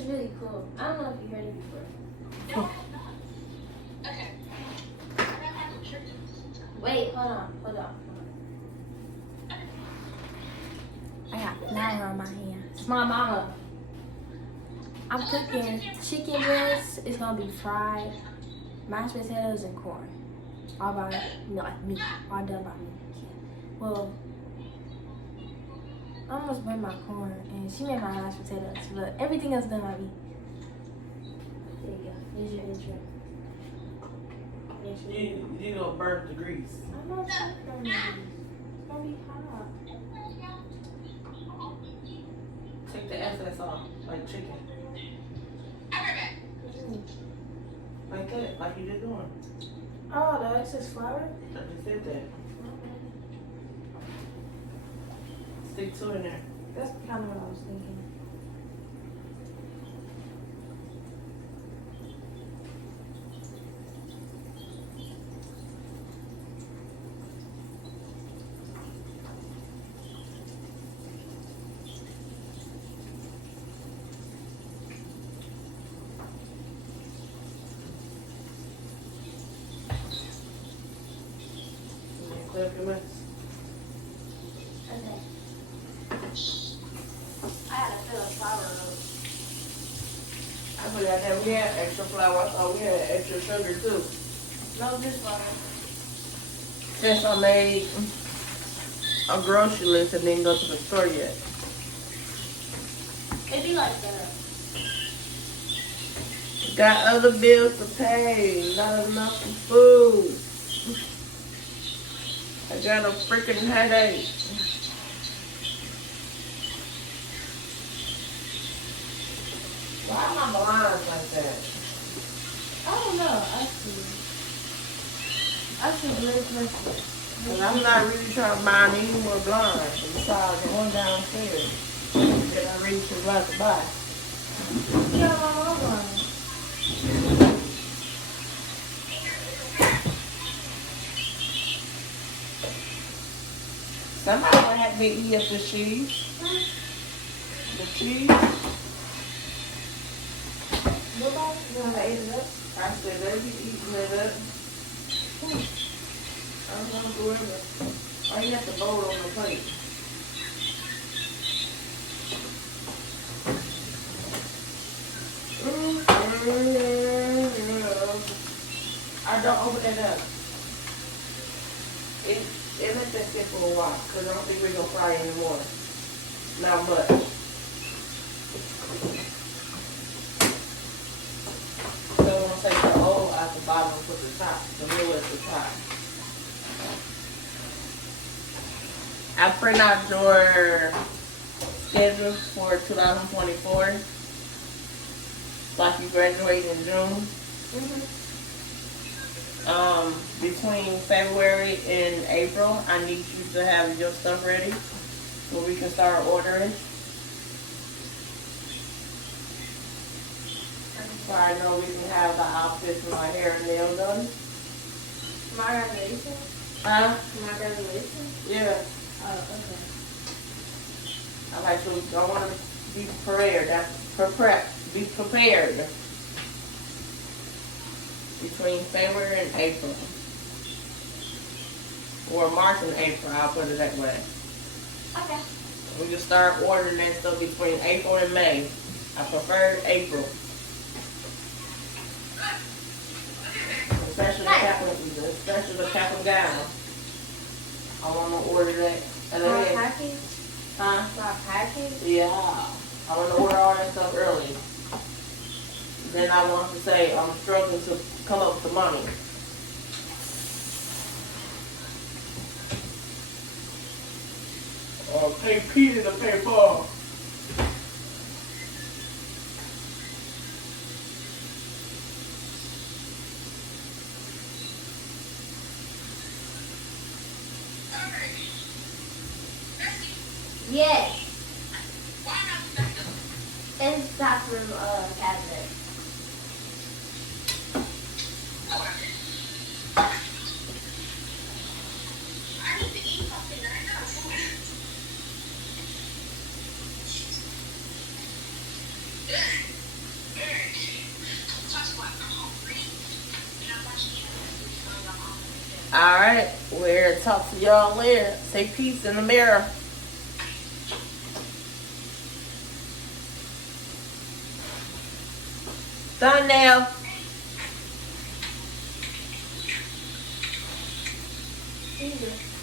is really cool. I don't know if you heard it before. Okay. Wait, hold on. I got flour on my hands. It's my mama. I'm cooking chicken breast. It's gonna be fried, mashed potatoes, and corn. All by me. All done by me. Well, I almost made my corn, and she made my mashed potatoes, but everything else done by me. There you go. Here's your intro. You gonna burn the grease. I'm not sure. It's gonna be hot. Take the excess off, like chicken. Like that, like you just doing. Oh, the excess flour? I just said that. Stick to it in there. That's kind of what I was thinking. Clear up your mess. Okay. I had to fill a flour roll. I forgot that we had extra flour. I thought we had extra sugar too. No, just flour. Since I made a grocery list and didn't go to the store yet. It be like that. Got other bills to pay. Not enough for food. I got a freaking headache. Why am I blind like that? I don't know. I see really close. And I'm not really trying to buy any more blinds. Besides the one downstairs that I really was about to buy. Yeah, my mama. Somebody would have to eat up the cheese. The cheese. Nobody? You want to eat it up? I said they be eating it up. I'm gonna go in there. Why you have to bowl on the plate? I don't open it up. It let that sit for a while, because I don't think we're gonna fry it anymore. Not much. So we're gonna take the old out the bottom and put the top, the middle at the top. I print out your schedule for 2024. Like you graduate in June. Between February and April, I need you to have your stuff ready so we can start ordering. So I know we can have the outfits and my hair and nail done. My graduation? Huh? My graduation? Yeah. Oh, okay. I like to, I want to be prepared. Be prepared. Between February and April. Or March and April, I'll put it that way. Okay. We can start ordering that stuff between April and May. I prefer April. Especially the cap and gown. I want to order that. And For then, packing? huh? For packing? Yeah. I want to order all that stuff early. Then I want to say I'm struggling to come up with the money. Or pay Peter to pay Paul. Yes. In the bathroom cabinet. Alright, we're talk to y'all later. Say peace in the mirror. Thumbnail. Jesus.